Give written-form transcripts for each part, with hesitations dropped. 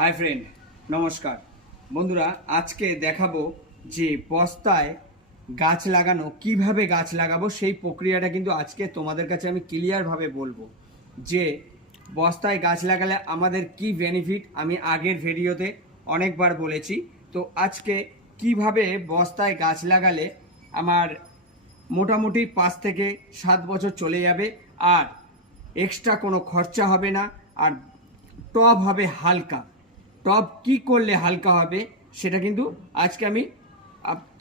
Hi friend, নমস্কার বন্ধুরা। আজকে দেখাবো যে বস্তায় গাছ লাগানো, কিভাবে গাছ লাগাবো সেই প্রক্রিয়াটা কিন্তু আজকে তোমাদের কাছে আমি ক্লিয়ারভাবে বলবো যে বস্তায় গাছ লাগালে আমাদের কি বেনিফিট। আমি আগের ভিডিওতে অনেকবার বলেছি, তো আজকে কিভাবে বস্তায় গাছ লাগালে আমার মোটামুটি 5 থেকে 7 বছর চলে যাবে, আর এক্সট্রা কোনো খরচা হবে না, আর টব হবে হালকা। টব কি করলে হালকা হবে সেটা কিন্তু আজকে আমি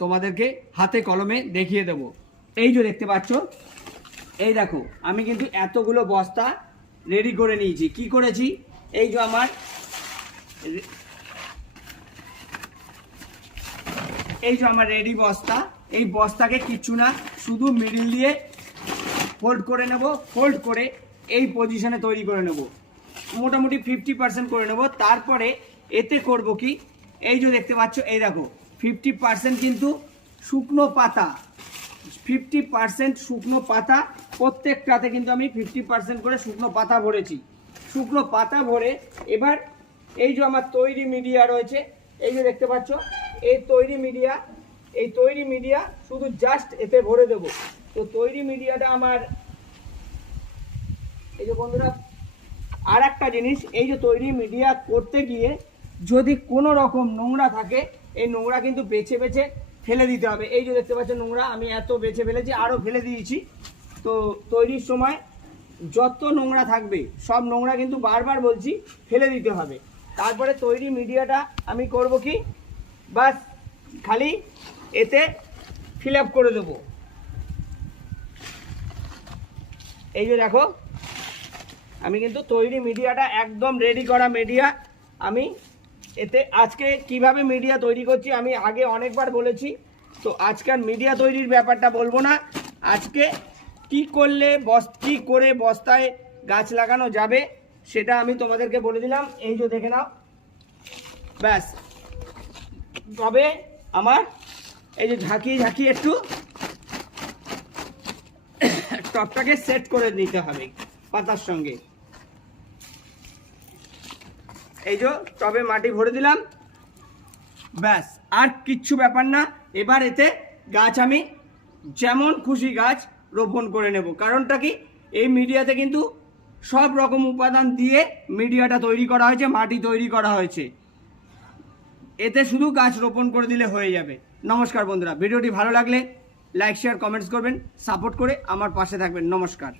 তোমাদেরকে হাতে কলমে দেখিয়ে দেব। এই যে দেখতে পাচ্ছ, এই দেখো আমি কিন্তু এতগুলো বস্তা রেডি করে নিয়েছি। কি করেছি, এই যে আমার রেডি বস্তা। এই বস্তাকে কিচ্ছু না, শুধু মিডিল দিয়ে ফোল্ড করে নেব। ফোল্ড করে এই পজিশনে তৈরি করে নেব, মোটামুটি 50% করে নেব। তারপরে এতে করব কি, এই যে দেখতে পাচ্ছ, এই দেখো 50% কিন্তু শুকনো পাতা, 50% শুকনো পাতা। প্রত্যেকটাতে কিন্তু আমি 50% করে শুকনো পাতা ভরেছি। শুকনো পাতা ভরে এবার এই যে আমার তৈরি মিডিয়া রয়েছে, এই যে দেখতে পাচ্ছ, এই তৈরি মিডিয়া শুধু জাস্ট এতে ভরে দেব। তো তৈরি মিডিয়াটা আমার, এই যে বন্ধুরা আর একটা জিনিস, এই যে তৈরি মিডিয়া করতে গিয়ে যদি কোনো রকম নোংরা থাকে, এই নোংরা কিন্তু বেছে বেছে ফেলে দিতে হবে। এই যে দেখতে পাচ্ছেন নোংরা আমি এত বেছে ফেলেছি, আরও ফেলে দিয়েছি। তো তৈরির সময় যত নোংরা থাকবে সব নোংরা কিন্তু বারবার বলছি ফেলে দিতে হবে। তারপরে তৈরি মিডিয়াটা আমি করব কি, বাস খালি এতে ফিল আপ করে দেবো। এই যে দেখো আমি কিন্তু তৈরি মিডিয়াটা একদম রেডি করা মিডিয়া। আমি এতে আজকে কিভাবে মিডিয়া তৈরি করছি আমি আগে অনেকবার বলেছি, তো আজকাল মিডিয়া তৈরির ব্যাপারটা বলবো না। আজকে কি করে বস্তায় গাছ লাগানো যাবে সেটা আমি তোমাদেরকে বলে দিলাম। এই যে দেখে নাও, ব্যাস। তবে আমার এই যে ঝাঁকিয়ে একটু টপটাকে সেট করে নিতে হবে পাতার সঙ্গে। এই যে টবে মাটি ভরে দিলাম, ব্যাস। আর কিচ্ছু ব্যাপার না। এবার এতে গাছ আমি যেমন খুশি গাছ রোপণ করে নেব। কারণটা কি, এই মিডিয়াতে কিন্তু সব রকম উপাদান দিয়ে মিডিয়াটা তৈরি করা হয়েছে, মাটি তৈরি করা হয়েছে। এতে শুধু গাছ রোপণ করে দিলে হয়ে যাবে। নমস্কার বন্ধুরা, ভিডিওটি ভালো লাগলে লাইক শেয়ার কমেন্টস করবেন, সাপোর্ট করে আমার পাশে থাকবেন। নমস্কার।